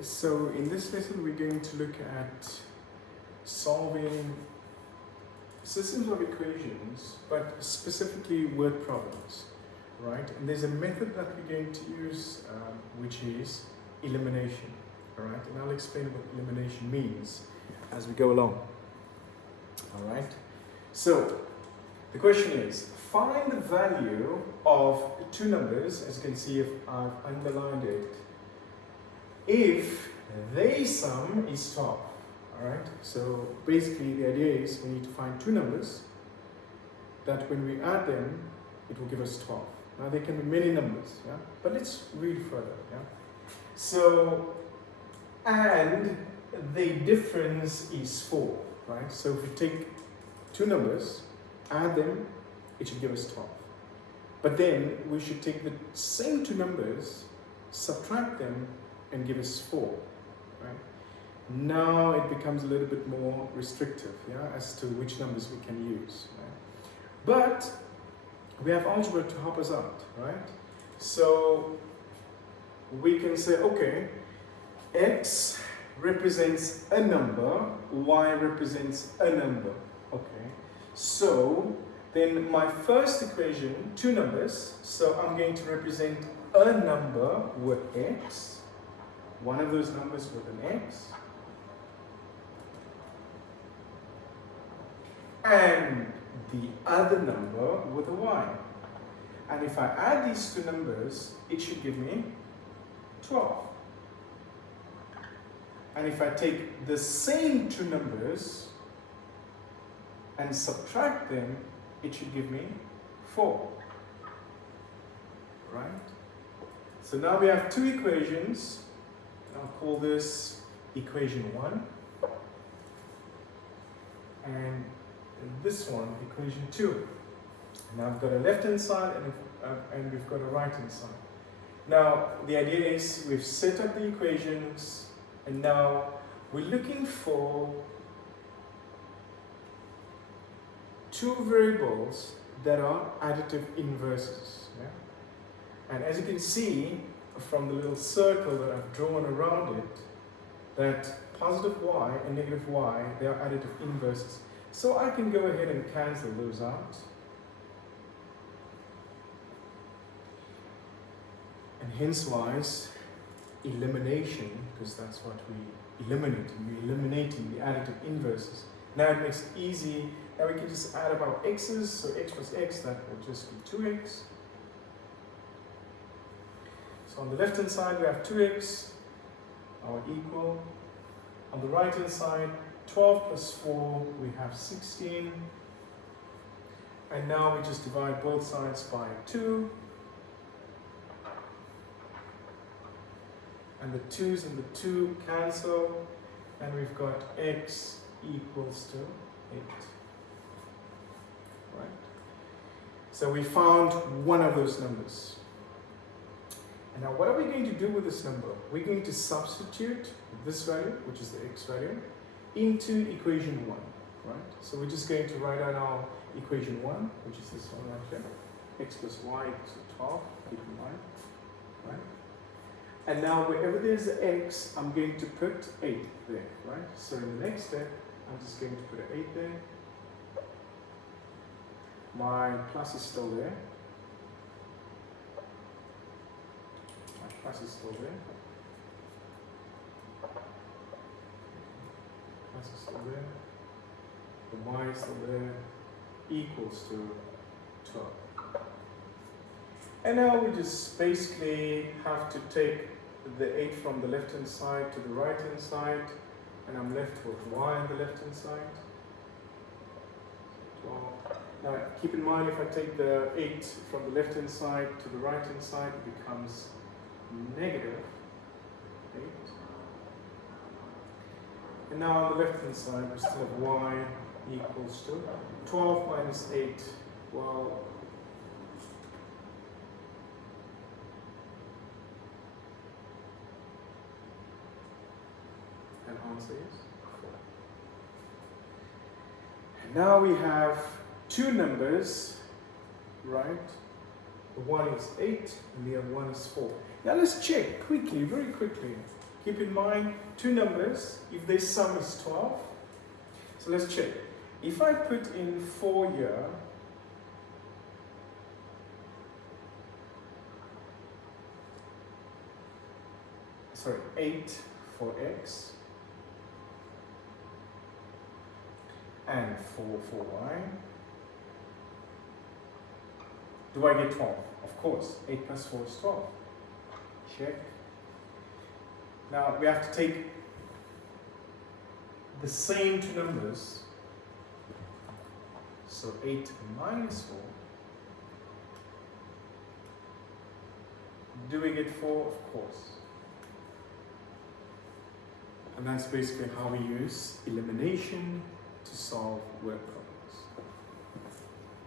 So in this lesson we're going to look at solving systems of equations, but specifically word problems, right? And there's a method that we're going to use, which is elimination, all right? And I'll explain what elimination means as we go along, all right? So the question is, find the value of two numbers, as you can see if I've underlined it, if their sum is 12, all right? So basically the idea is we need to find two numbers that when we add them, it will give us 12. Now there can be many numbers, yeah? But let's read further, yeah? So, and the difference is 4, right? So if we take two numbers, add them, it should give us 12. But then we should take the same two numbers, subtract them, and give us 4, right? Now it becomes a little bit more restrictive, yeah, as to which numbers we can use, right? But we have algebra to help us out, right? So we can say, okay, x represents a number, y represents a number, okay? So then my first equation, two numbers, so I'm going to represent a number with x, one of those numbers with an x, and the other number with a y. And if I add these two numbers, it should give me 12. And if I take the same two numbers and subtract them, it should give me 4. Right? So now we have two equations. I'll call this equation 1. And this one, equation 2. Now I've got a left-hand side and we've got a right-hand side. Now the idea is we've set up the equations and now we're looking for two variables that are additive inverses. Yeah? And as you can see from the little circle that I've drawn around it, that positive y and negative y, they are additive inverses. So I can go ahead and cancel those out. And hence wise, elimination, because that's what we eliminate. We're eliminating the additive inverses. Now it makes it easy. Now we can just add up our x's. So x plus x, that will just be 2x. So on the left hand side we have 2x, our equal. On the right hand side, 12 plus 4, we have 16. And now we just divide both sides by 2. And the 2's and the 2 cancel. And we've got x equals to 8. Right? So we found one of those numbers. And now what are we going to do with this number? We're going to substitute this value, which is the x value, into equation 1, right? So we're just going to write out our equation 1, which is this one right here. X plus y equals 12, keep in mind, right? And now wherever there's an x, I'm going to put 8 there, right? So in the next step, I'm just going to put an 8 there. My plus is still there. My plus is still there. Plus is still there. The y is still there. Equals to 12. And now we just basically have to take the 8 from the left hand side to the right hand side, and I'm left with y on the left hand side. 12. Now keep in mind, if I take the 8 from the left hand side to the right hand side, it becomes negative 8. And now on the left hand side, we still have y equals to 12 minus 8. Well, and answer is 4. And now we have two numbers, right? The one is 8 and the other one is 4. Now let's check quickly, very quickly. keep in mind two numbers, if their sum is 12. So let's check. If I put in 4 here, sorry, 8 for x, and 4 for y, do I get 12? Of course, 8 plus 4 is 12. Check. Now we have to take the same two numbers. So 8 minus 4. Do we get 4? Of course. And that's basically how we use elimination to solve word problems.